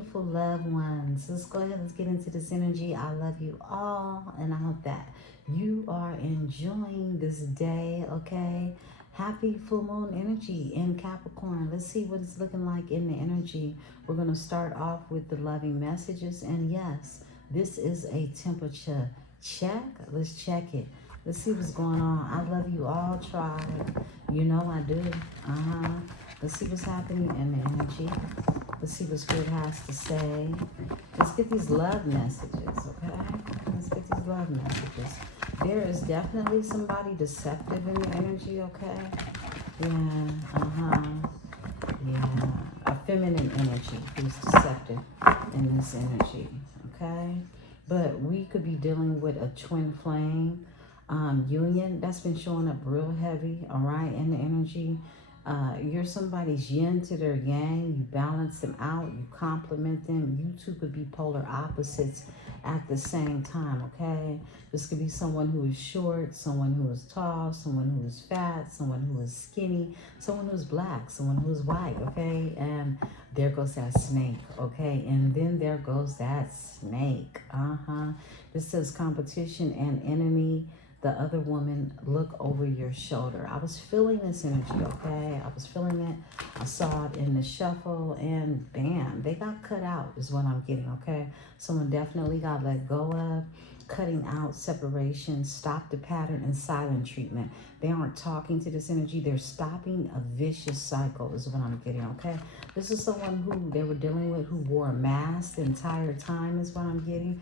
beautiful loved ones. Let's go ahead. Let's get into this energy. I love you all. And I hope that you are enjoying this day, okay? Happy full moon energy in Capricorn. Let's see what it's looking like in the energy. We're going to start off with the loving messages. And yes, this is a temperature check. Let's check it. Let's see what's going on. I love you all, tribe. You know I do. Let's see what's happening in the energy. Let's see what Spirit has to say. Let's get these love messages, okay? Let's get these love messages. There is definitely somebody deceptive in the energy, okay? Yeah. A feminine energy who's deceptive in this energy, okay? But we could be dealing with a twin flame union that's been showing up real heavy, all right, in the energy. You're somebody's yin to their yang. You balance them out. You complement them. You two could be polar opposites at the same time, okay? This could be someone who is short, someone who is tall, someone who is fat, someone who is skinny, someone who is black, someone who is white, okay? And there goes that snake, okay? And then there goes that snake, This says competition and enemy. The other woman, look over your shoulder. I was feeling this energy, okay? I was feeling it. I saw it in the shuffle, and bam, they got cut out is what I'm getting, okay? Someone definitely got let go of. Cutting out, separation, stop the pattern, and silent treatment. They aren't talking to this energy. They're stopping a vicious cycle is what I'm getting, okay? This is someone who they were dealing with who wore a mask the entire time is what I'm getting.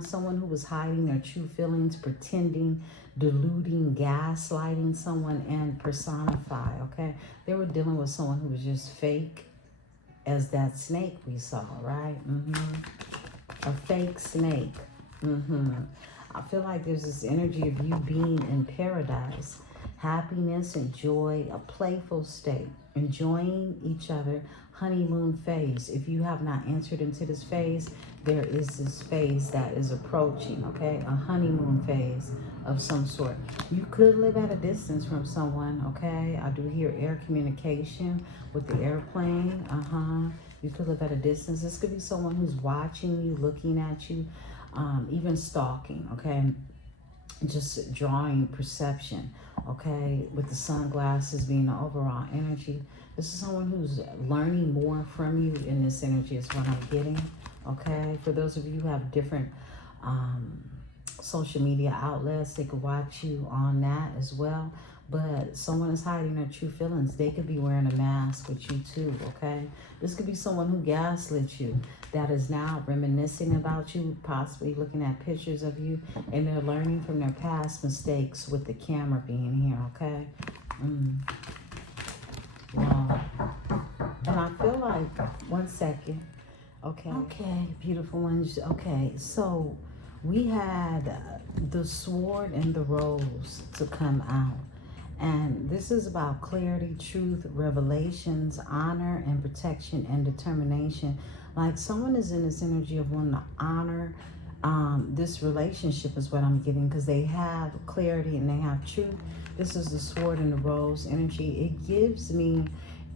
Someone who was hiding their true feelings, pretending, deluding, gaslighting someone, and personify, okay? They were dealing with someone who was just fake as that snake we saw, right? A fake snake. I feel like there's this energy of you being in paradise, happiness and joy, a playful state, enjoying each other, honeymoon phase. If you have not entered into this phase, there is this phase that is approaching, okay? A honeymoon phase of some sort. You could live at a distance from someone, okay? I do hear air communication with the airplane, You could live at a distance. This could be someone who's watching you, looking at you, even stalking, okay? Just drawing perception, okay? With the sunglasses being the overall energy. This is someone who's learning more from you in this energy is what I'm getting, okay? For those of you who have different social media outlets, they could watch you on that as well. But someone is hiding their true feelings. They could be wearing a mask with you too, okay? This could be someone who gaslit you that is now reminiscing about you, possibly looking at pictures of you, and they're learning from their past mistakes with the camera being here, okay? Wow. And I feel like, one second. Okay, beautiful ones. Okay, so we had the sword and the rose to come out. And this is about clarity, truth, revelations, honor, and protection, and determination. Like someone is in this energy of wanting to honor this relationship is what I'm getting, because they have clarity and they have truth. This is the sword and the rose energy. It gives me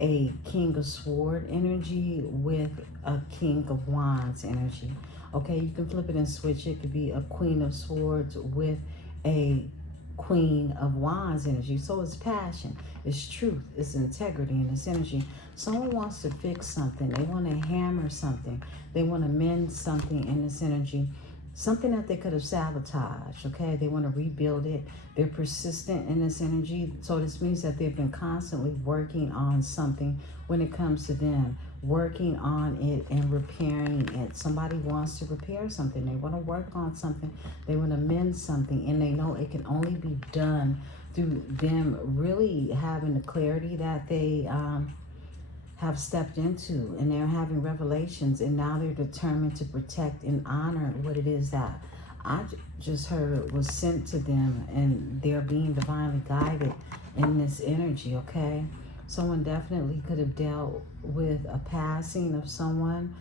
a king of sword energy with a king of wands energy. Okay, you can flip it and switch. It could be a queen of swords with a queen of wands energy. So it's passion, it's truth, it's integrity in this energy. Someone wants to fix something. They want to hammer something. They want to mend something in this energy. Something that they could have sabotaged, okay? They want to rebuild it. They're persistent in this energy. So this means that they've been constantly working on something when it comes to them. Working on it and repairing it. Somebody wants to repair something. They want to work on something. They want to mend something. And they know it can only be done through them really having the clarity that they have stepped into, and they're having revelations, and now they're determined to protect and honor what it is that I just heard was sent to them, and they're being divinely guided in this energy, okay? Someone definitely could have dealt with a passing of someone.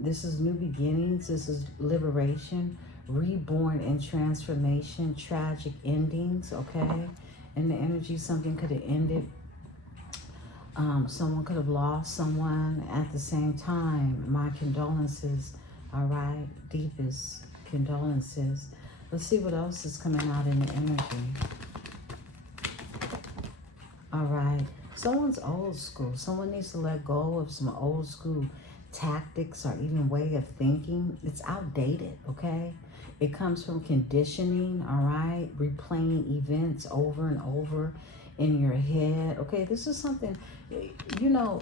This is new beginnings. This is liberation, reborn and transformation, tragic endings, okay? In the energy, something could have ended Someone could have lost someone at the same time. My condolences, all right? Deepest condolences. Let's see what else is coming out in the energy. All right. Someone's old school. Someone needs to let go of some old school tactics or even way of thinking. It's outdated, okay? It comes from conditioning, all right? Replaying events over and over in your head. Okay, this is something, you know,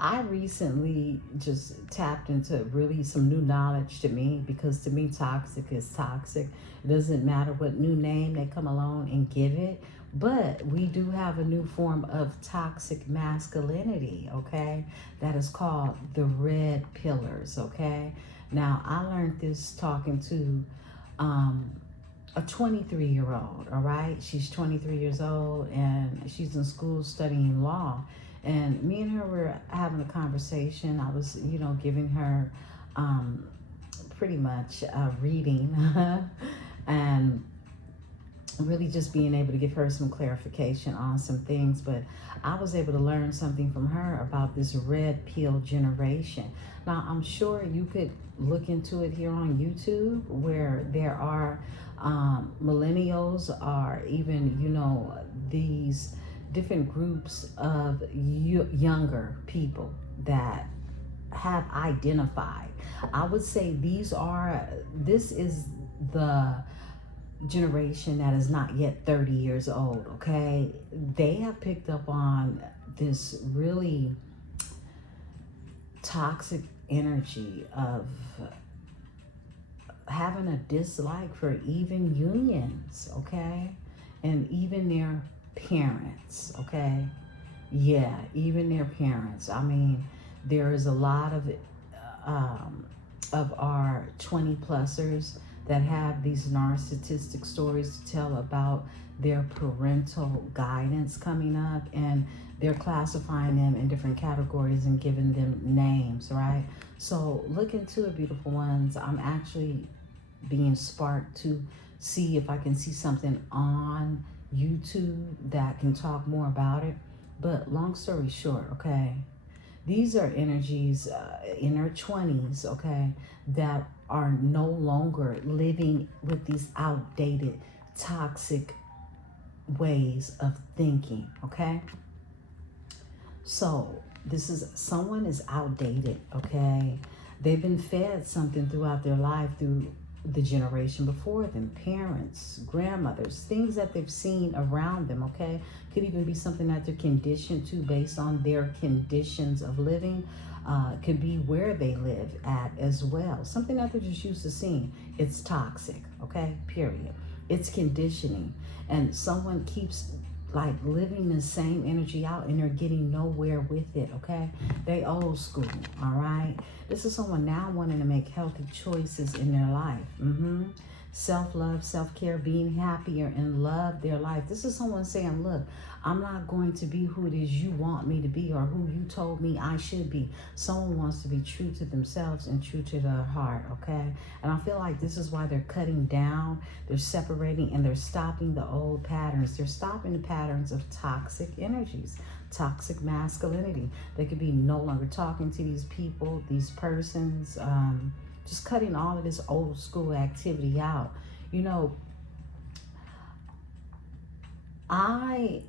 I recently just tapped into really some new knowledge to me, because to me toxic is toxic. It doesn't matter what new name they come along and give it, but we do have a new form of toxic masculinity, okay? That is called the red pillars, okay? Now, I learned this talking to a 23-year-old, all right? She's 23 years old and she's in school studying law. And me and her were having a conversation. I was, giving her pretty much a reading and really just being able to give her some clarification on some things. But I was able to learn something from her about this red pill generation. Now, I'm sure you could look into it here on YouTube, where there are millennials, or even, these different groups of younger people that have identified. I would say this is the generation that is not yet 30 years old, okay? They have picked up on this really toxic energy of having a dislike for even unions, okay? And even their parents, okay? Yeah, even their parents. I mean, there is a lot of our 20-plussers that have these narcissistic stories to tell about their parental guidance coming up, and they're classifying them in different categories and giving them names, right? So look into it, beautiful ones. I'm actually being sparked to see if I can see something on YouTube that can talk more about it. But long story short, okay, these are energies in their 20s, okay, that are no longer living with these outdated, toxic ways of thinking, okay? So someone is outdated, okay? They've been fed something throughout their life, through the generation before them, parents, grandmothers, things that they've seen around them, okay? Could even be something that they're conditioned to based on their conditions of living. Could be where they live at as well. Something that they're just used to seeing. It's toxic, okay? Period. It's conditioning. And someone keeps like living the same energy out, and they're getting nowhere with it, okay? They old school, all right? This is someone now wanting to make healthy choices in their life. Self-love, self-care, being happier, and love their life. This is someone saying, look, I'm not going to be who it is you want me to be, or who you told me I should be. Someone wants to be true to themselves and true to their heart, okay? And I feel like this is why they're cutting down, they're separating, and they're stopping the old patterns. They're stopping the patterns of toxic energies, toxic masculinity. They could be no longer talking to these people, these persons, just cutting all of this old school activity out. I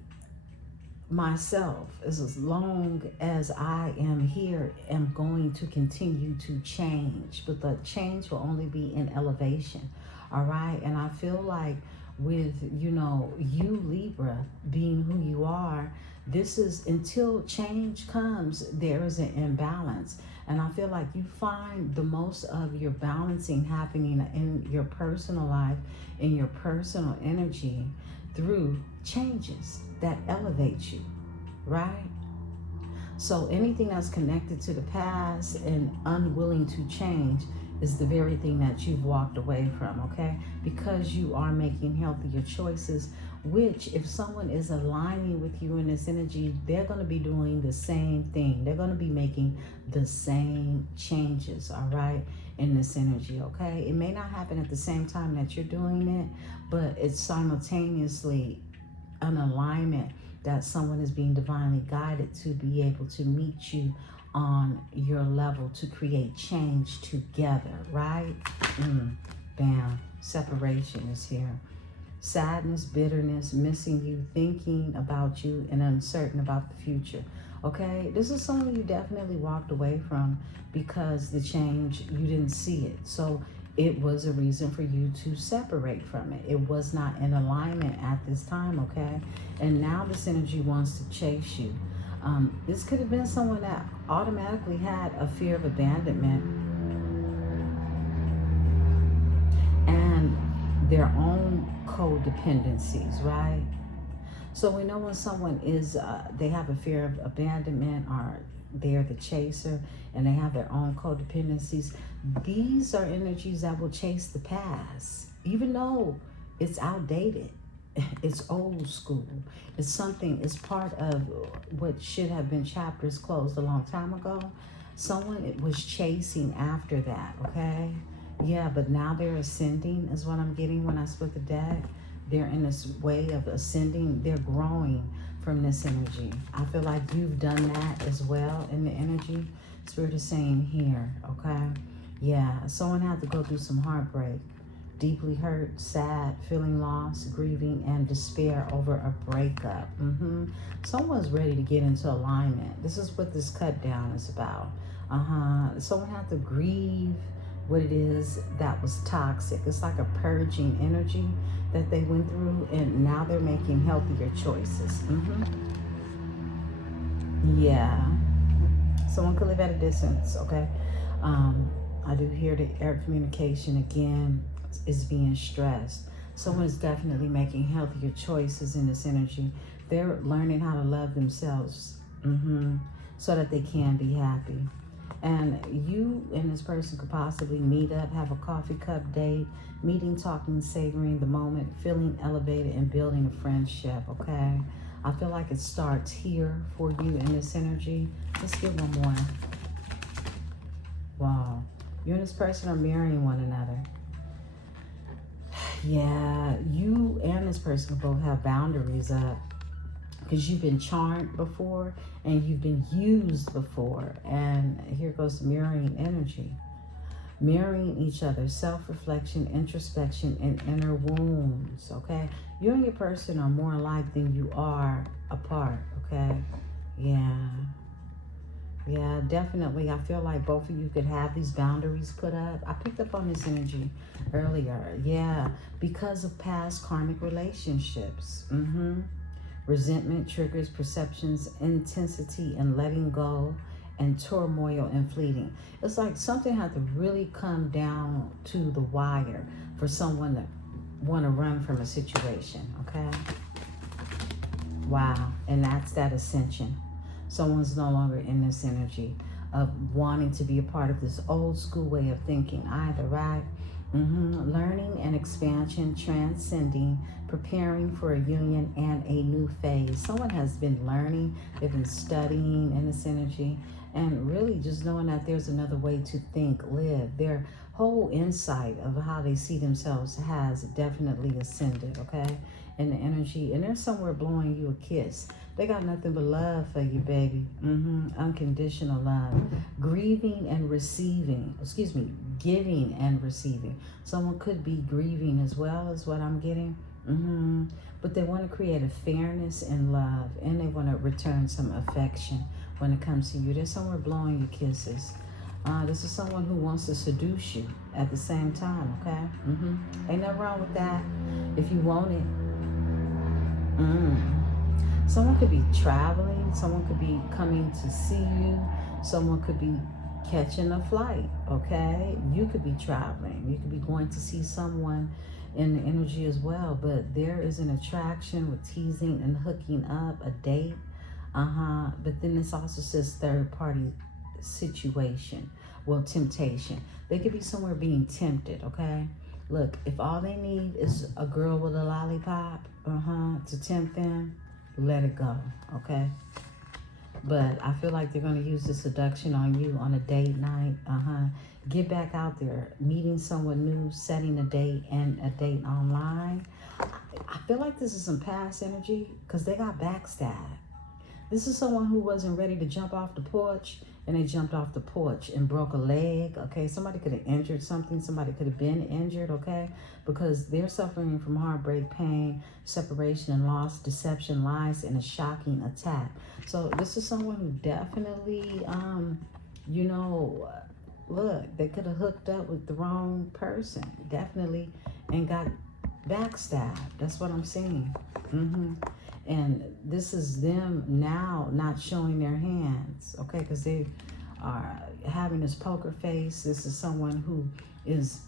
myself, as long as I am here, am going to continue to change, but the change will only be in elevation, all right? And I feel like with, you Libra being who you are, this is, until change comes, there is an imbalance. And I feel like you find the most of your balancing happening in your personal life, in your personal energy, through changes that elevate you, right? So anything that's connected to the past and unwilling to change is the very thing that you've walked away from, okay? Because you are making healthier choices, which if someone is aligning with you in this energy, they're going to be doing the same thing. They're going to be making the same changes, all right, in this energy, okay? It may not happen at the same time that you're doing it, but it's simultaneously an alignment that someone is being divinely guided to be able to meet you on your level to create change together, right? Bam. Separation is here. Sadness, bitterness, missing you, thinking about you, and uncertain about the future. Okay, this is someone you definitely walked away from because the change, you didn't see it. So it was a reason for you to separate from it. It was not in alignment at this time, okay? And now this energy wants to chase you. This could have been someone that automatically had a fear of abandonment and their own codependencies, right? So we know when someone is, they have a fear of abandonment, or they're the chaser, and they have their own codependencies. These are energies that will chase the past, even though it's outdated. It's old school. It's something, it's part of what should have been chapters closed a long time ago. Someone was chasing after that, okay? Yeah, but now they're ascending is what I'm getting when I split the deck. They're in this way of ascending. They're growing from this energy. I feel like you've done that as well in the energy. Spirit is saying here, okay? Yeah, someone had to go through some heartbreak. Deeply hurt, sad, feeling lost, grieving, and despair over a breakup. Someone's ready to get into alignment. This is what this cut down is about. Someone had to grieve what it is that was toxic. It's like a purging energy that they went through, and now they're making healthier choices. Yeah. Someone could live at a distance, okay? I do hear the air communication again is being stressed. Someone is definitely making healthier choices in this energy. They're learning how to love themselves so that they can be happy. And you and this person could possibly meet up, have a coffee cup date, meeting, talking, savoring the moment, feeling elevated, and building a friendship, okay? I feel like it starts here for you in this energy. Let's get one more. Wow. You and this person are marrying one another. Yeah, you and this person both have boundaries up because you've been charmed before and you've been used before. And here goes the mirroring energy. Mirroring each other, self-reflection, introspection, and inner wounds, okay? You and your person are more alike than you are apart, okay? Yeah, definitely. I feel like both of you could have these boundaries put up. I picked up on this energy earlier. Yeah, because of past karmic relationships. Resentment triggers perceptions, intensity, and letting go, and turmoil and fleeting. It's like something had to really come down to the wire for someone to want to run from a situation, okay? Wow, and that's that ascension. Someone's no longer in this energy of wanting to be a part of this old school way of thinking either, right? Learning and expansion, transcending, preparing for a union and a new phase. Someone has been learning, they've been studying in this energy, and really just knowing that there's another way to think, live. Their whole insight of how they see themselves has definitely ascended, okay? In the energy, and they're somewhere blowing you a kiss. They got nothing but love for you, baby. Unconditional love. Grieving and receiving. Excuse me, giving and receiving. Someone could be grieving as well, is what I'm getting. But they want to create a fairness in love, and they want to return some affection when it comes to you. They're somewhere blowing you kisses. This is someone who wants to seduce you at the same time, okay? Ain't nothing wrong with that if you want it. Someone could be traveling. Someone could be coming to see you. Someone could be catching a flight, okay? You could be traveling. You could be going to see someone in the energy as well. But there is an attraction with teasing and hooking up, a date. But then this also says third party situation. Well, temptation. They could be somewhere being tempted, okay? Look, if all they need is a girl with a lollipop, to tempt them, let it go, okay? But I feel like they're going to use the seduction on you on a date night, Get back out there, meeting someone new, setting a date, and a date online. I feel like this is some past energy because they got backstabbed. This is someone who wasn't ready to jump off the porch, and they jumped off the porch and broke a leg, okay? Somebody could have injured something. Somebody could have been injured, okay? Because they're suffering from heartbreak, pain, separation and loss, deception, lies, and a shocking attack. So this is someone who definitely, you know, look, they could have hooked up with the wrong person, definitely, and got backstabbed. That's what I'm seeing. And this is them now not showing their hands, okay? Because they are having this poker face. This is someone who is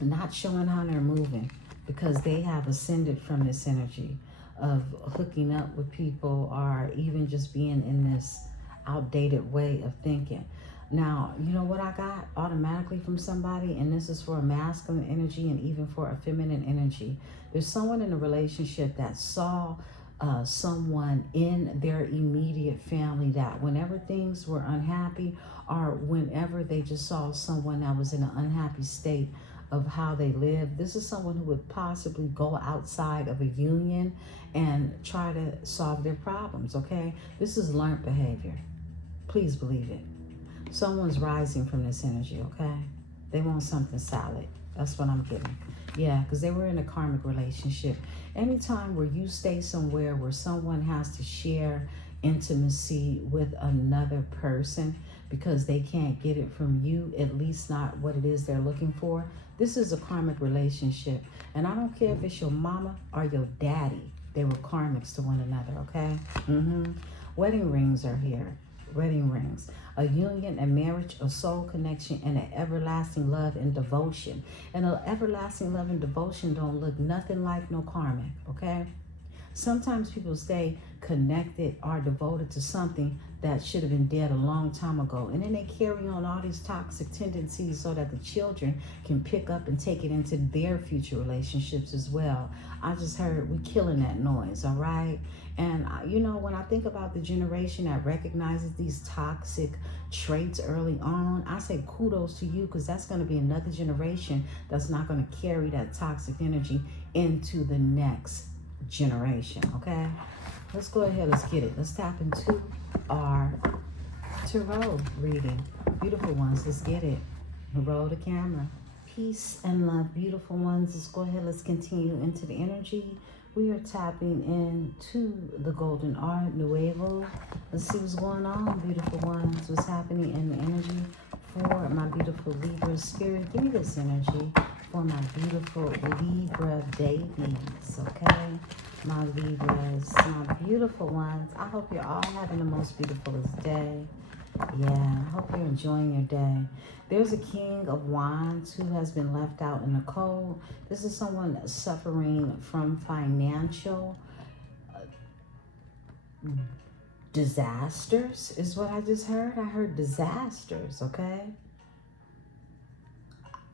not showing how they're moving because they have ascended from this energy of hooking up with people or even just being in this outdated way of thinking. Now, you know what I got automatically from somebody, and this is for a masculine energy and even for a feminine energy. There's someone in a relationship that saw someone in their immediate family that whenever things were unhappy or whenever they just saw someone that was in an unhappy state of how they live, this is someone who would possibly go outside of a union and try to solve their problems, okay? This is learned behavior. Please believe it. Someone's rising from this energy, okay? They want something solid. That's what I'm getting. Yeah, because they were in a karmic relationship. Anytime where you stay somewhere where someone has to share intimacy with another person because they can't get it from you, at least not what it is they're looking for, this is a karmic relationship. And I don't care if it's your mama or your daddy. They were karmics to one another, okay? Wedding rings are here. Wedding rings. A union, a marriage, a soul connection, and an everlasting love and devotion. And an everlasting love and devotion don't look nothing like no karmic, okay? Sometimes people stay connected or devoted to something that should have been dead a long time ago. And then they carry on all these toxic tendencies so that the children can pick up and take it into their future relationships as well. I just heard we killing that noise, all right? And, you know, when I think about the generation that recognizes these toxic traits early on, I say kudos to you, because that's going to be another generation that's not going to carry that toxic energy into the next generation, okay? Let's go ahead, let's get it. Let's tap into our tarot reading. Beautiful ones, let's get it. Roll the camera. Peace and love, beautiful ones. Let's go ahead, let's continue into the energy. We are tapping into the golden art, nuevo. Let's see what's going on, beautiful ones. What's happening in the energy for my beautiful Libra spirit. Give me this energy for my beautiful Libra babies, okay? My Libras, my beautiful ones. I hope you're all having the most beautifulest day. Yeah, I hope you're enjoying your day. There's a King of Wands who has been left out in the cold. This is someone suffering from financial disasters, is what I just heard. I heard disasters, okay?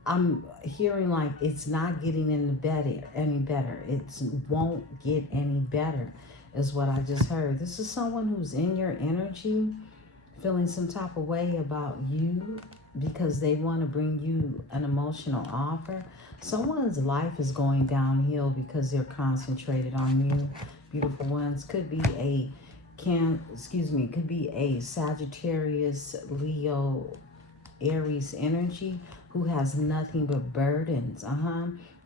I'm hearing like it's not getting any better. It won't get any better, is what I just heard. This is someone who's in your energy, feeling some type of way about you because they want to bring you an emotional offer. Someone's life is going downhill because they're concentrated on you. Beautiful ones. Could be a could be a Sagittarius, Leo, Aries energy who has nothing but burdens.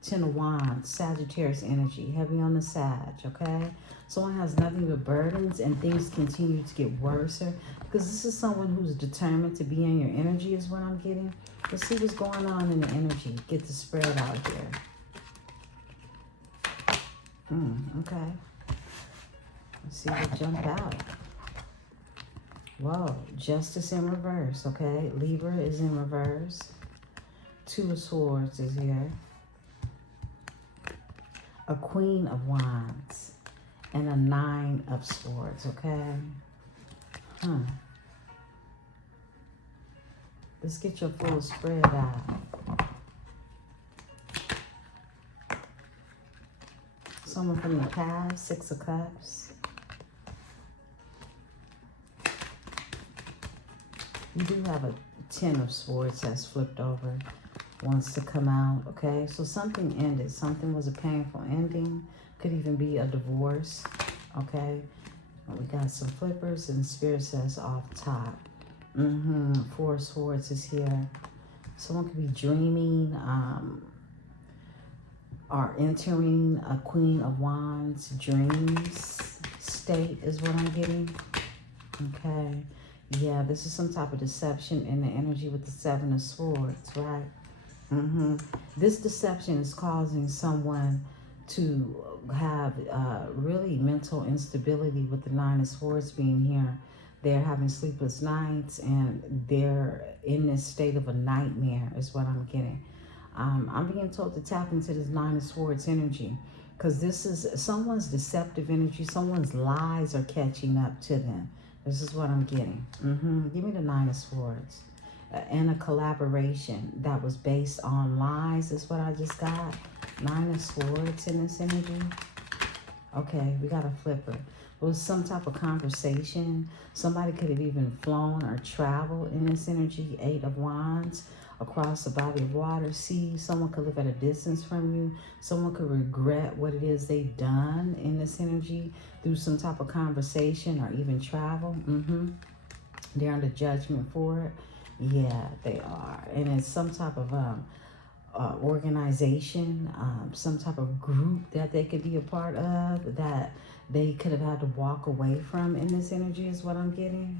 Ten of Wands, Sagittarius energy, heavy on the Sag, okay? Someone has nothing but burdens and things continue to get worse because this is someone who's determined to be in your energy is what I'm getting. Let's see what's going on in the energy. Get the spread out here. Okay. Let's see what jumped out. Whoa, Justice in reverse, okay? Libra is in reverse. Two of Swords is here. A Queen of Wands and a Nine of Swords, okay? Let's get your full spread out. Someone from the past, Six of Cups. You do have a Ten of Swords that's flipped over. wants to come out, okay? So something ended. Something was a painful ending. Could even be a divorce, okay? We got some flippers, and Spirit says off top. Four of Swords is here. Someone could be dreaming or entering a Queen of Wands dreams state is what I'm getting. Okay. Yeah, this is some type of deception in the energy with the Seven of Swords, right? This deception is causing someone to have really mental instability with the Nine of Swords being here. They're having sleepless nights and they're in this state of a nightmare is what I'm getting. I'm being told to tap into this Nine of Swords energy because this is someone's deceptive energy. Someone's lies are catching up to them. This is what I'm getting. Give me the Nine of Swords. And a collaboration that was based on lies is what I just got. Nine of Swords in this energy. Okay, we got a flipper. It was some type of conversation. Somebody could have even flown or traveled in this energy. Eight of Wands. Across a body of water, sea. Someone could live at a distance from you. Someone could regret what it is they've done in this energy through some type of conversation or even travel. They're under judgment for it. Yeah, they are. And it's some type of organization, some type of group that they could be a part of that they could have had to walk away from in this energy is what I'm getting.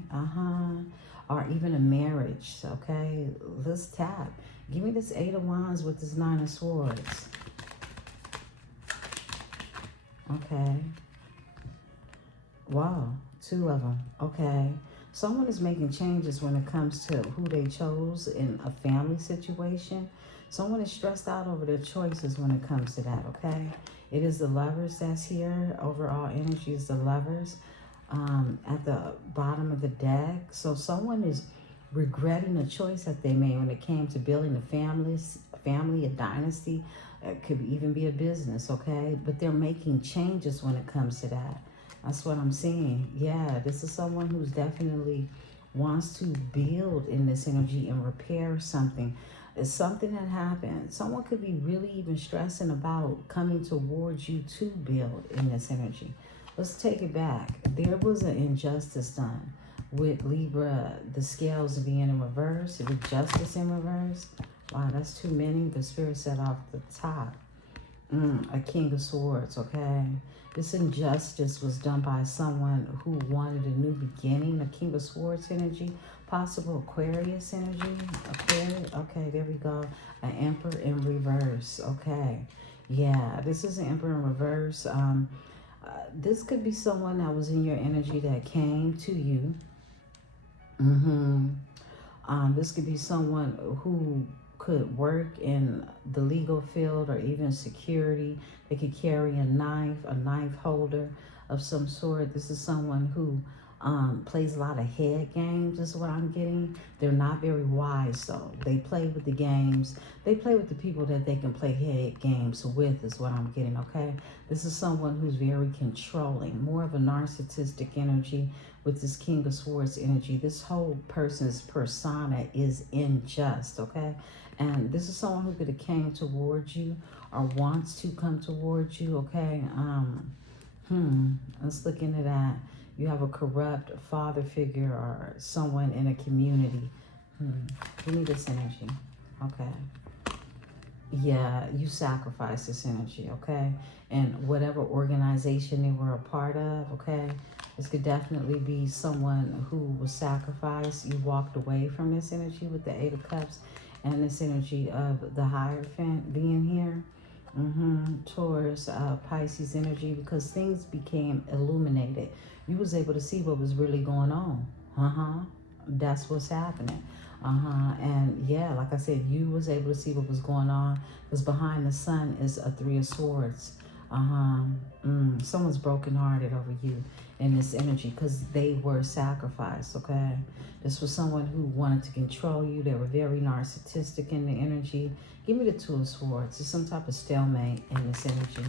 Or even a marriage, okay? Let's tap. Give me this Eight of Wands with this Nine of Swords. Okay. Wow, two of them. Okay. Someone is making changes when it comes to who they chose in a family situation. Someone is stressed out over their choices when it comes to that, okay? It is the Lovers that's here. Overall energy is the Lovers at the bottom of the deck. So someone is regretting a choice that they made when it came to building a family, a dynasty. It could even be a business, okay? But they're making changes when it comes to that. That's what I'm seeing. Yeah, this is someone who's definitely wants to build in this energy and repair something. It's something that happened. Someone could be really even stressing about coming towards you to build in this energy. Let's take it back. There was an injustice done with Libra, the scales being in reverse, the justice in reverse. Wow, that's too many. The Spirit said off the top. A King of Swords, okay? This injustice was done by someone who wanted a new beginning. A King of Swords energy, possible Aquarius energy. Aquarius, okay, there we go. An Emperor in reverse, okay. Yeah, this is an Emperor in reverse. This could be someone that was in your energy that came to you. This could be someone who could work in the legal field or even security. They could carry a knife holder of some sort. This is someone who plays a lot of head games is what I'm getting. They're not very wise though. They play with the games. They play with the people that they can play head games with is what I'm getting, okay? This is someone who's very controlling, more of a narcissistic energy with this King of Swords energy. This whole person's persona is unjust, okay? And this is someone who could have came towards you or wants to come towards you, okay? Let's look into that. You have a corrupt father figure or someone in a community. Give me this energy, okay? Yeah, you sacrifice this energy, okay? And whatever organization they were a part of, okay? This could definitely be someone who was sacrificed. You walked away from this energy with the Eight of Cups and this energy of the Hierophant being here. Taurus, Pisces energy, because things became illuminated. You was able to see what was really going on. That's what's happening. And yeah, like I said, you was able to see what was going on because behind the sun is a Three of Swords. Someone's brokenhearted over you in this energy because they were sacrificed, okay? This was someone who wanted to control you. They were very narcissistic in the energy. Give me the Two of Swords. There's some type of stalemate in this energy.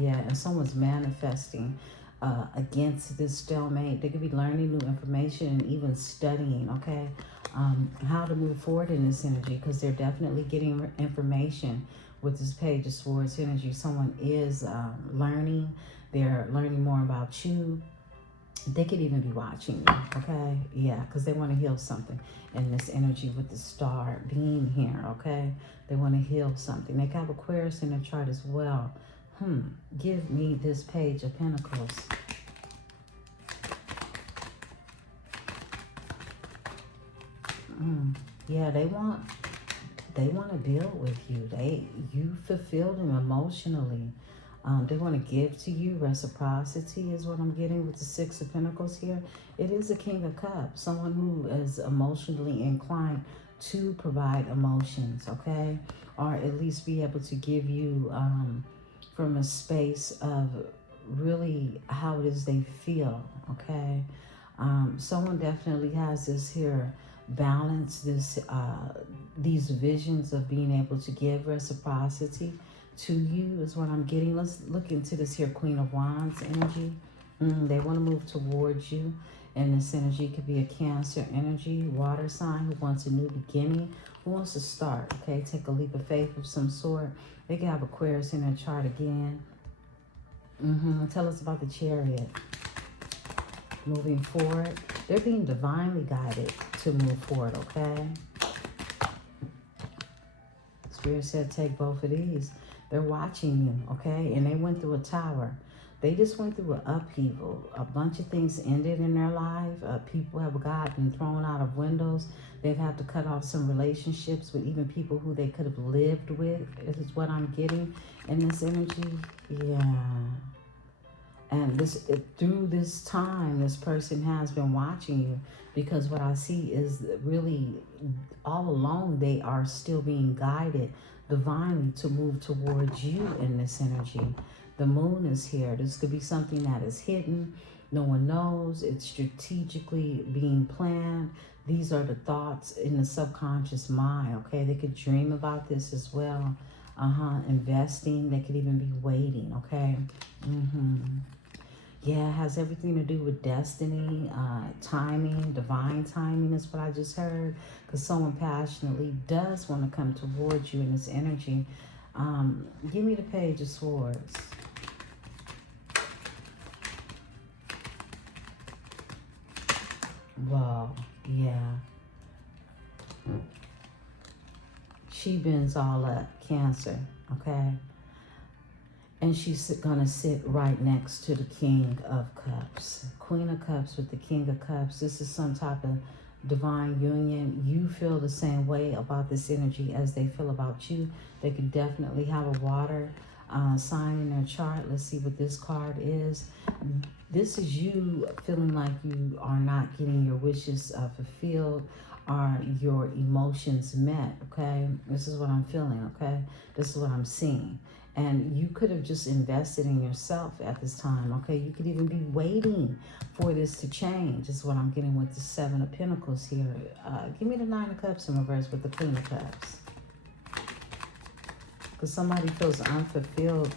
Yeah, and someone's manifesting against this stalemate. They could be learning new information and even studying, okay? how to move forward in this energy, because they're definitely getting information with this Page of Swords energy. Someone is learning. They're learning more about you. They could even be watching you, okay? Yeah, because they want to heal something in this energy with the star being here, okay? They want to heal something. They have Aquarius in their chart as well. Give me this Page of Pentacles. Yeah, they want to build with you. You fulfill them emotionally. They want to give to you. Reciprocity is what I'm getting with the Six of Pentacles here. It is a King of Cups. Someone who is emotionally inclined to provide emotions, okay? Or at least be able to give you from a space of really how it is they feel, okay? Someone definitely has this here balance, these visions of being able to give reciprocity to you is what I'm getting. Let's look into this here Queen of Wands energy. They want to move towards you, and this energy could be a Cancer energy, water sign who wants a new beginning, who wants to start, okay? Take a leap of faith of some sort. They can have Aquarius in their chart again. Tell us about the Chariot. Moving forward, they're being divinely guided to move forward, okay? Spirit said take both of these. They're watching you, okay? And they went through a tower. They just went through an upheaval. A bunch of things ended in their life. People have gotten thrown out of windows. They've had to cut off some relationships with even people who they could have lived with. This is what I'm getting in this energy. Yeah. And through this time, this person has been watching you, because what I see is really all along they are still being guided divinely to move towards you in this energy. The moon is here. This could be something that is hidden. No one knows. It's strategically being planned. These are the thoughts in the subconscious mind, okay? They could dream about this as well. Investing. They could even be waiting, okay? Yeah, it has everything to do with destiny, timing, divine timing is what I just heard. Because someone passionately does want to come towards you in this energy. Give me the Page of Swords. Wow, yeah. She bends all up, Cancer, okay? And she's gonna sit right next to the King of Cups. Queen of Cups with the King of Cups. This is some type of divine union. You feel the same way about this energy as they feel about you. They could definitely have a water sign in their chart. Let's see what this card is. This is you feeling like you are not getting your wishes fulfilled or your emotions met, okay? This is what I'm feeling, okay? This is what I'm seeing. And you could have just invested in yourself at this time, okay? You could even be waiting for this to change. This is what I'm getting with the Seven of Pentacles here. Give me the Nine of Cups in reverse with the Queen of Cups. Because somebody feels unfulfilled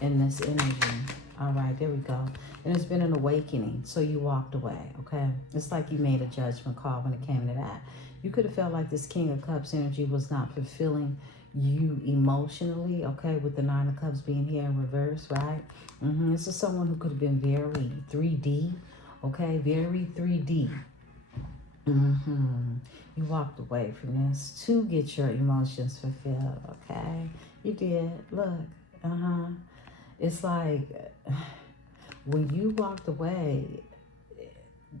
in this energy. All right, there we go. And it's been an awakening, so you walked away, okay? It's like you made a judgment call when it came to that. You could have felt like this King of Cups energy was not fulfilling you emotionally, okay, with the Nine of Cups being here in reverse, right? This is someone who could have been very 3D, okay, very 3D. You walked away from this to get your emotions fulfilled, okay? You did. Look, it's like when you walked away,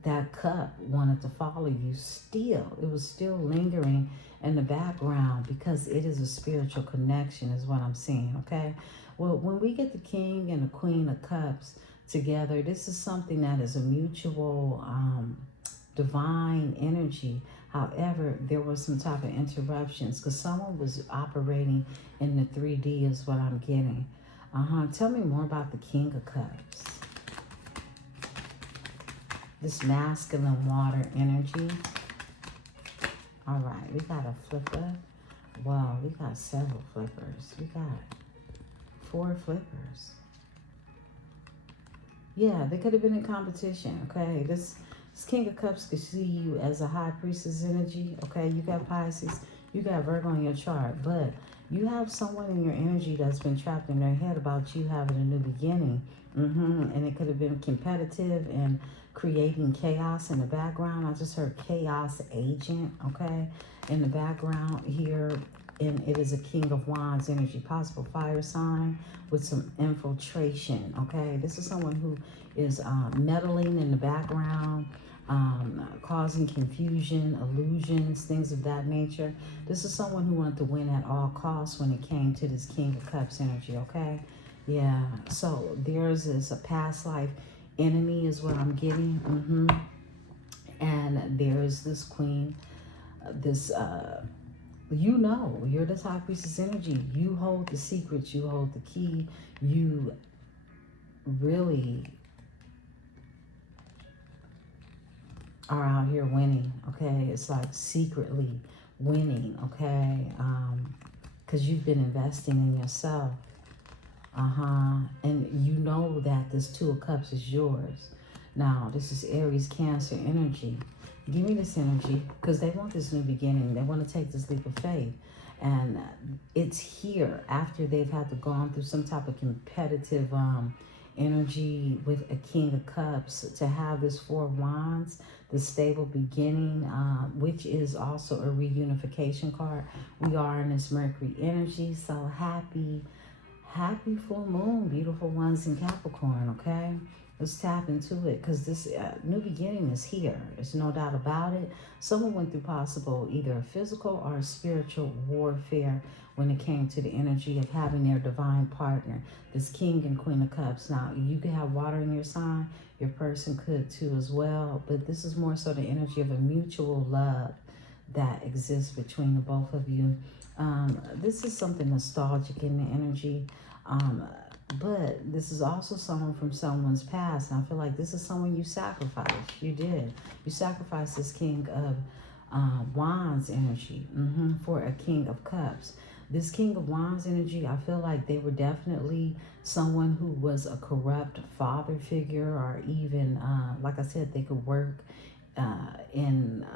that cup wanted to follow you still. It was still lingering in the background because it is a spiritual connection is what I'm seeing, okay? Well, when we get the King and the Queen of Cups together, this is something that is a mutual divine energy. However, there was some type of interruptions because someone was operating in the 3D is what I'm getting. Tell me more about the King of Cups. This masculine water energy. All right, we got a flipper. Wow, we got several flippers. We got 4 flippers. Yeah, they could have been in competition, okay? This King of Cups could see you as a high priestess energy. Okay, you got Pisces, you got Virgo in your chart, but you have someone in your energy that's been trapped in their head about you having a new beginning. And it could have been competitive and creating chaos in the background. I just heard chaos agent, okay, in the background here. And it is a King of Wands energy, possible fire sign with some infiltration, okay? This is someone who is meddling in the background, causing confusion, illusions, things of that nature. This is someone who wanted to win at all costs when it came to this King of Cups energy, okay? Yeah, so theirs is a past life enemy is what I'm getting. And there's this queen, this you know, you're the high priestess energy. You hold the secrets, you hold the key. You really are out here winning, okay? It's like secretly winning, okay? Because you've been investing in yourself. And you know that this Two of Cups is yours. Now, this is Aries, Cancer energy. Give me this energy because they want this new beginning. They want to take this leap of faith. And it's here after they've had to gone through some type of competitive energy with a King of Cups to have this Four of Wands, the stable beginning, which is also a reunification card. We are in this Mercury energy. So happy full moon, beautiful ones in Capricorn, okay? Let's tap into it because this new beginning is here. There's no doubt about it. Someone went through possible either physical or spiritual warfare when it came to the energy of having their divine partner. This King and Queen of Cups. Now, you could have water in your sign. Your person could too as well. But this is more so the energy of a mutual love that exists between the both of you. This is something nostalgic in the energy. But this is also someone from someone's past. And I feel like this is someone you sacrificed. You did. You sacrificed this King of Wands energy for a King of Cups. This King of Wands energy, I feel like they were definitely someone who was a corrupt father figure, or even, like I said, they could work in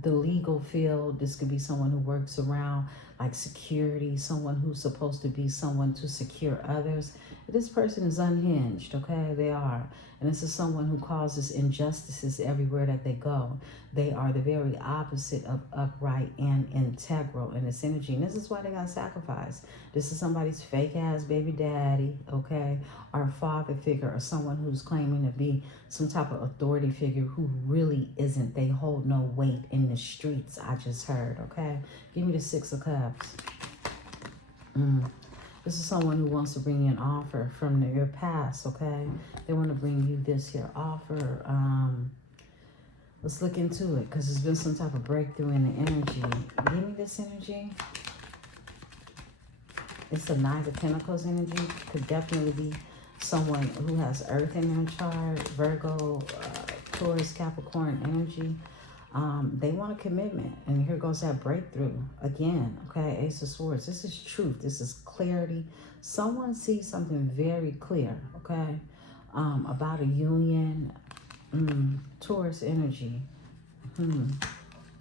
the legal field. This could be someone who works around like security, someone who's supposed to be someone to secure others. This person is unhinged, okay? They are. And this is someone who causes injustices everywhere that they go. They are the very opposite of upright and integral in this energy. And this is why they got sacrificed. This is somebody's fake ass baby daddy, okay? Or a father figure, or someone who's claiming to be some type of authority figure who really isn't. They hold no weight in the streets, I just heard, okay? Give me the Six of Cups. This is someone who wants to bring you an offer from your past, okay? They want to bring you this here offer. Let's look into it because there's been some type of breakthrough in the energy. Give me this energy. It's a Nine of Pentacles energy. Could definitely be someone who has Earth in their chart, Virgo, Taurus, Capricorn energy. They want a commitment, and here goes that breakthrough again. Okay, Ace of Swords. This is truth. This is clarity. Someone sees something very clear. Okay, about a union. Taurus energy, and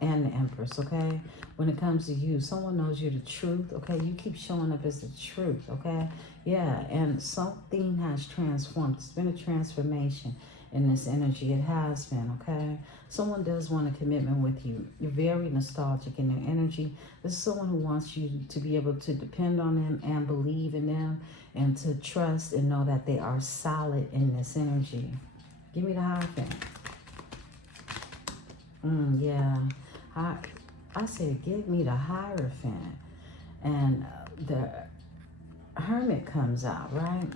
the Empress. Okay, when it comes to you, someone knows you're the truth. Okay, you keep showing up as the truth. Okay, yeah, and something has transformed. It's been a transformation in this energy. It has been, okay? Someone does want a commitment with you. You're very nostalgic in their energy. This is someone who wants you to be able to depend on them and believe in them and to trust and know that they are solid in this energy. Give me the Hierophant. Yeah. I said, give me the Hierophant. And the Hermit comes out, right?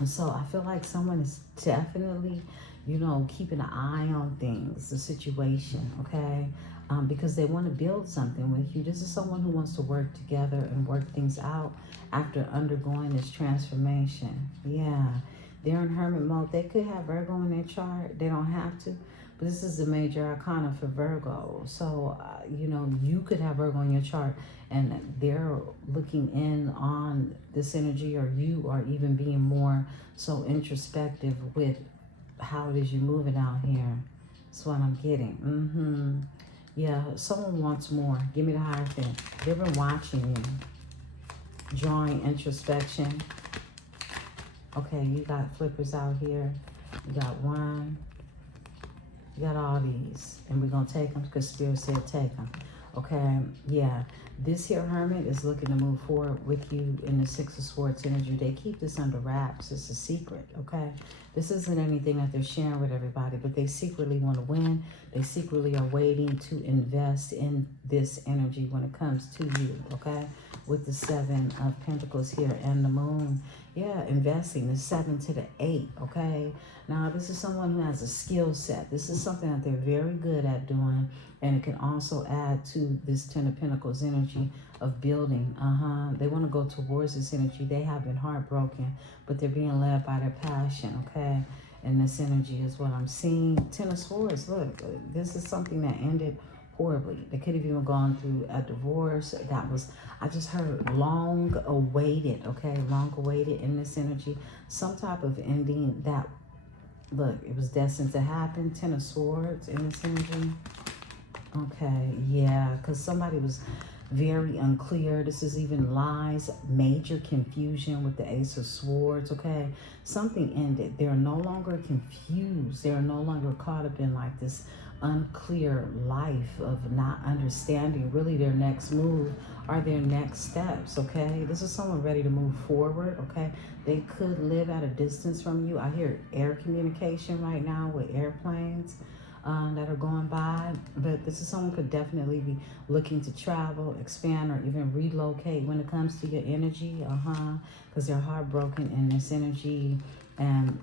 And so I feel like someone is definitely, you know, keeping an eye on things, the situation, okay? Because they want to build something with you. This is someone who wants to work together and work things out after undergoing this transformation. Yeah, they're in hermit mode. They could have Virgo in their chart. They don't have to. But this is the major arcana for Virgo. So, you know, you could have Virgo in your chart and they're looking in on this energy, or you are even being more so introspective with how it is you're moving out here. That's what I'm getting. Yeah, someone wants more. Give me the Hierophant. They've been watching you. Drawing introspection. Okay, you got flippers out here. You got one. You got all these. And we're going to take them because Spirit said take them. Okay, yeah. This here Hermit is looking to move forward with you in the Six of Swords energy. They keep this under wraps. It's a secret, okay? This isn't anything that they're sharing with everybody, but they secretly want to win. They secretly are waiting to invest in this energy when it comes to you, okay? With the Seven of Pentacles here and the Moon. Yeah, investing the 7 to the 8, okay? Now, this is someone who has a skill set. This is something that they're very good at doing, and it can also add to this 10 of Pentacles energy of building. They want to go towards this energy. They have been heartbroken, but they're being led by their passion, okay? And this energy is what I'm seeing. 10 of Swords, look, this is something that ended horribly. They could have even gone through a divorce. That was, I just heard long awaited, okay? Long awaited in this energy. Some type of ending that, look, it was destined to happen. 10 of Swords in this energy. Okay, yeah, because somebody was very unclear. This is even lies, major confusion with the Ace of Swords, okay? Something ended. They're no longer confused. They're no longer caught up in like this unclear life of not understanding really their next move or their next steps, okay? This is someone ready to move forward, okay? They could live at a distance from you. I hear air communication right now with airplanes that are going by, but this is someone could definitely be looking to travel, expand, or even relocate when it comes to your energy, because they're heartbroken in this energy, and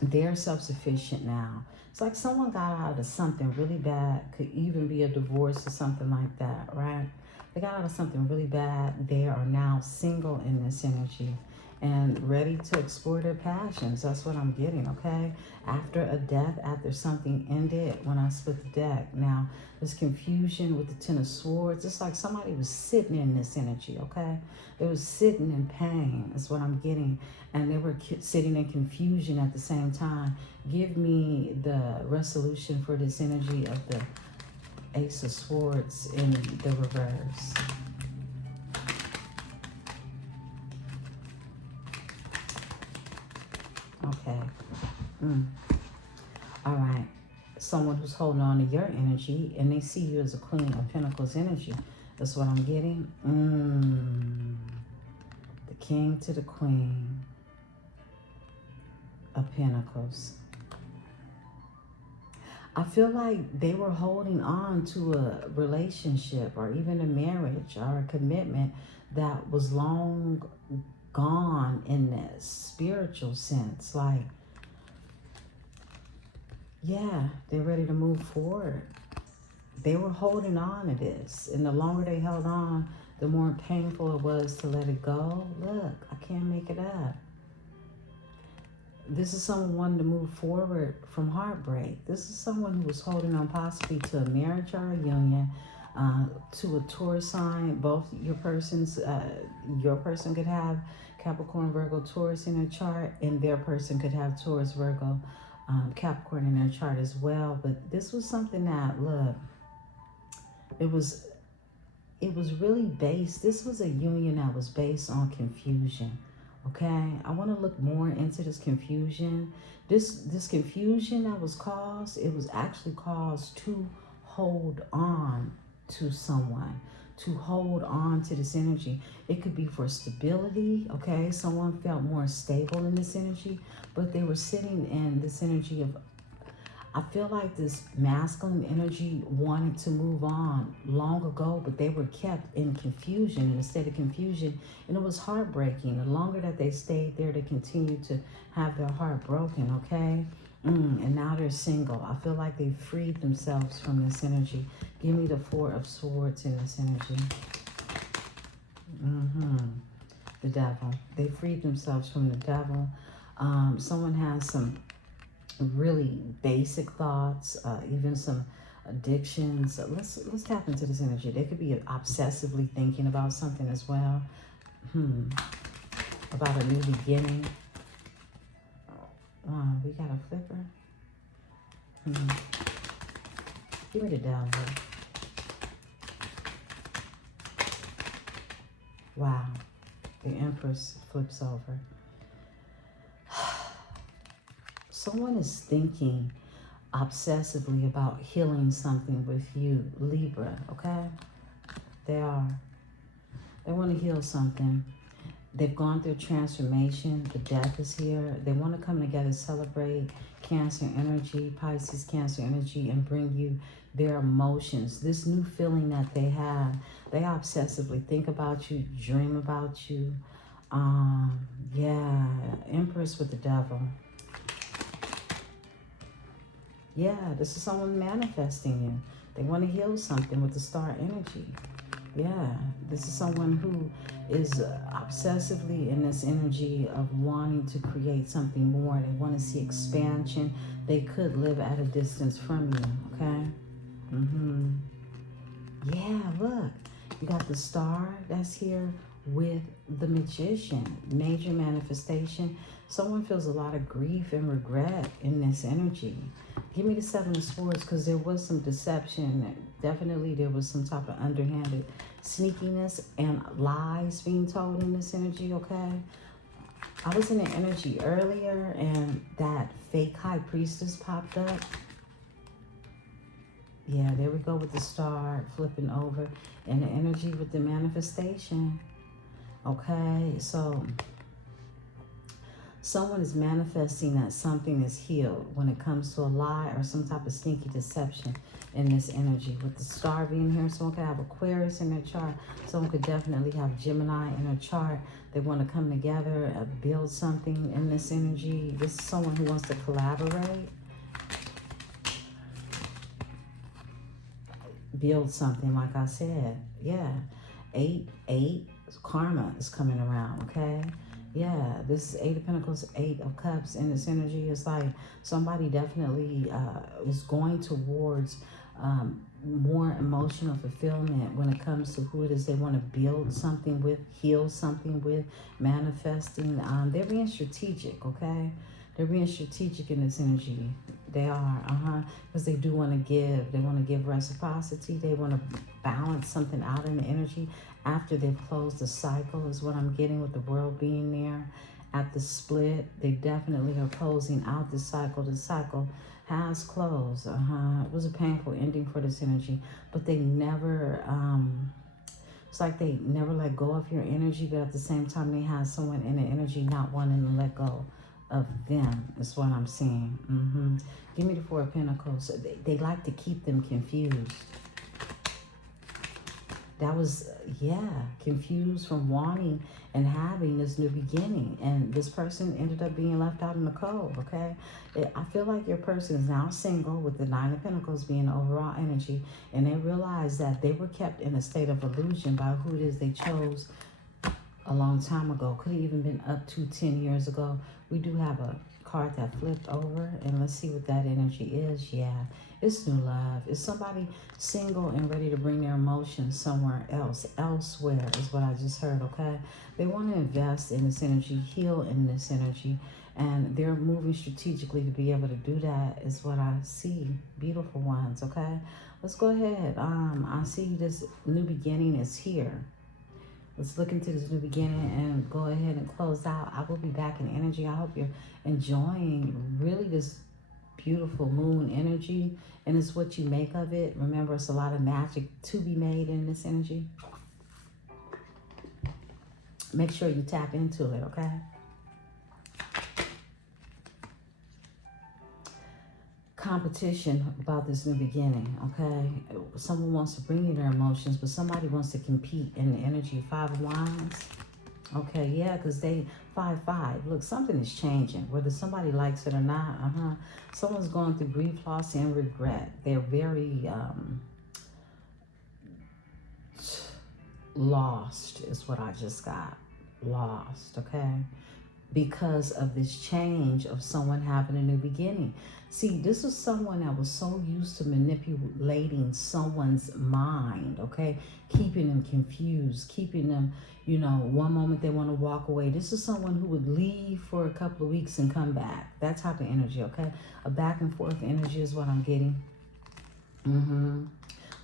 they're self-sufficient now. It's like someone got out of something really bad, could even be a divorce or something like that, right? They got out of something really bad. They are now single in this energy and ready to explore their passions. That's what I'm getting, okay? After a death, after something ended, when I split the deck. Now, this confusion with the 10 of Swords, it's like somebody was sitting in this energy, okay? They was sitting in pain, is what I'm getting. And they were sitting in confusion at the same time. Give me the resolution for this energy of the Ace of Swords in the reverse. Okay. All right. Someone who's holding on to your energy and they see you as a Queen of Pentacles energy. That's what I'm getting. The King to the Queen of Pentacles. I feel like they were holding on to a relationship or even a marriage or a commitment that was long gone in this spiritual sense. Like, yeah, they're ready to move forward. They were holding on to this, and the longer they held on, the more painful it was to let it go. Look, I can't make it up. This is someone wanting to move forward from heartbreak. This is someone who was holding on possibly to a marriage or a union, to a Taurus sign. Both your person could have Capricorn, Virgo, Taurus in their chart, and their person could have Taurus, Virgo, Capricorn in their chart as well. But this was something that, look, it was really based, this was a union that was based on confusion. Okay, I want to look more into this confusion. This confusion that was caused, it was actually caused to hold on to someone, to hold on to this energy. It could be for stability, okay? Someone felt more stable in this energy, but they were sitting in this energy of, I feel like this masculine energy wanted to move on long ago, but they were kept in confusion, in a state of confusion, and it was heartbreaking. The longer that they stayed there, they continued to have their heart broken, okay? And now they're single. I feel like they freed themselves from this energy. Give me the Four of Swords in this energy. The Devil. They freed themselves from the Devil. Someone has some really basic thoughts, even some addictions. Let's tap into this energy. They could be obsessively thinking about something as well. About a new beginning. We got a flipper. Give me the devil. Wow. The Empress flips over. Someone is thinking obsessively about healing something with you, Libra, okay? They are. They want to heal something. They've gone through transformation. The death is here. They want to come together, celebrate Cancer energy, Pisces Cancer energy, and bring you their emotions. This new feeling that they have. They obsessively think about you, dream about you. Yeah, Empress with the devil. Yeah, this is someone manifesting you. They want to heal something with the star energy. Yeah, this is someone who is obsessively in this energy of wanting to create something more. They want to see expansion. They could live at a distance from you, okay? Yeah, look. You got the star that's here with the Magician. Major manifestation. Someone feels a lot of grief and regret in this energy. Give me the Seven of Swords, because there was some deception. Definitely there was some type of underhanded sneakiness and lies being told in this energy, okay? I was in the energy earlier and that fake high priestess popped up. Yeah, there we go with the star flipping over and the energy with the manifestation. Okay, so someone is manifesting that something is healed when it comes to a lie or some type of sneaky deception in this energy. With the star being here, someone could have Aquarius in their chart. Someone could definitely have Gemini in their chart. They want to come together, build something in this energy. This is someone who wants to collaborate. Build something, like I said. Yeah. 8 karma is coming around, okay? Yeah, this is 8 of Pentacles, 8 of Cups in this energy. It's like somebody definitely is going towards more emotional fulfillment when it comes to who it is they want to build something with, heal something with, manifesting. They're being strategic, okay? They're being strategic in this energy. They are, because they do want to give. They want to give reciprocity. They want to balance something out in the energy after they've closed the cycle, is what I'm getting with the world being there at the split. They definitely are closing out the cycle. The cycle has closed. It was a painful ending for this energy, but they never, it's like they never let go of your energy, but at the same time, they have someone in the energy not wanting to let go of them, is what I'm seeing. Give me the Four of Pentacles. They like to keep them confused. That was, confused from wanting and having this new beginning. And this person ended up being left out in the cold, okay? I feel like your person is now single with the Nine of Pentacles being overall energy. And they realize that they were kept in a state of illusion by who it is they chose a long time ago. Could have even been up to 10 years ago. We do have a card that flipped over, and let's see what that energy is. Yeah, it's new love. It's somebody single and ready to bring their emotions somewhere else. Elsewhere is what I just heard, okay? They want to invest in this energy, heal in this energy, and they're moving strategically to be able to do that, is what I see. Beautiful ones, okay? Let's go ahead. I see this new beginning is here. Let's look into this new beginning and go ahead and close out. I will be back in energy. I hope you're enjoying really this beautiful moon energy, and it's what you make of it. Remember, it's a lot of magic to be made in this energy. Make sure you tap into it, okay? Competition about this new beginning, okay? Someone wants to bring you their emotions, but somebody wants to compete in the energy. 5 of Wands. Okay, yeah, because they 5-5. Look, something is changing, whether somebody likes it or not. Someone's going through grief, loss, and regret. They're very lost, is what I just got. Lost, okay? because of this change of someone having a new beginning. See, this is someone that was so used to manipulating someone's mind, okay? Keeping them confused, keeping them, you know, one moment they want to walk away. This is someone who would leave for a couple of weeks and come back. That type of energy, okay? A back and forth energy is what I'm getting.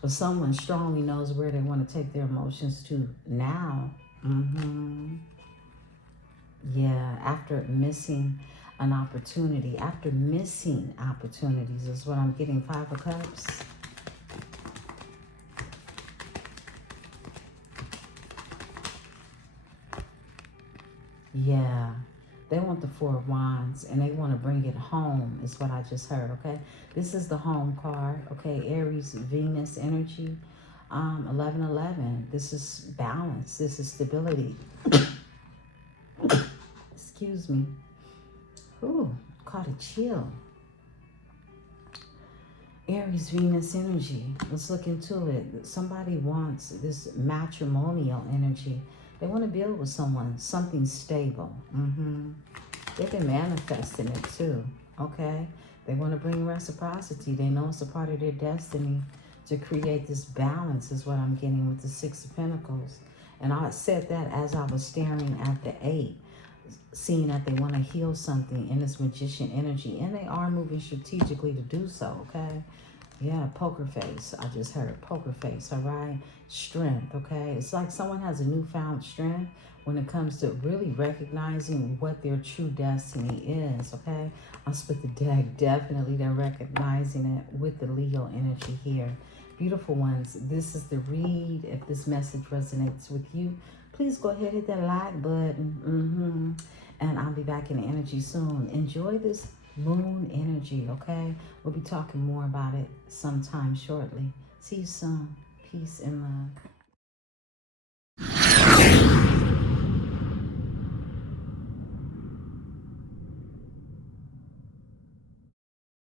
But someone strongly knows where they want to take their emotions to now. Yeah, after missing an opportunity. After missing opportunities is what I'm getting. 5 of Cups. Yeah. They want the 4 of Wands and they want to bring it home is what I just heard, okay? This is the home card, okay? Aries, Venus energy. 1111. This is balance. This is stability. Excuse me. Ooh, caught a chill. Aries, Venus energy. Let's look into it. Somebody wants this matrimonial energy. They want to build with someone, something stable. They've been manifesting it too, okay? They want to bring reciprocity. They know it's a part of their destiny to create this balance is what I'm getting with the 6 of Pentacles. And I said that as I was staring at the 8, seeing that they want to heal something in this magician energy. And they are moving strategically to do so, okay? Yeah, poker face. I just heard poker face, all right? Strength, okay? It's like someone has a newfound strength when it comes to really recognizing what their true destiny is, okay? I'll split the deck. Definitely they're recognizing it with the Leo energy here. Beautiful ones, this is the read. If this message resonates with you, please go ahead, hit that like button. And I'll be back in the energy soon. Enjoy this moon energy, okay? We'll be talking more about it sometime shortly. See you soon. Peace and love.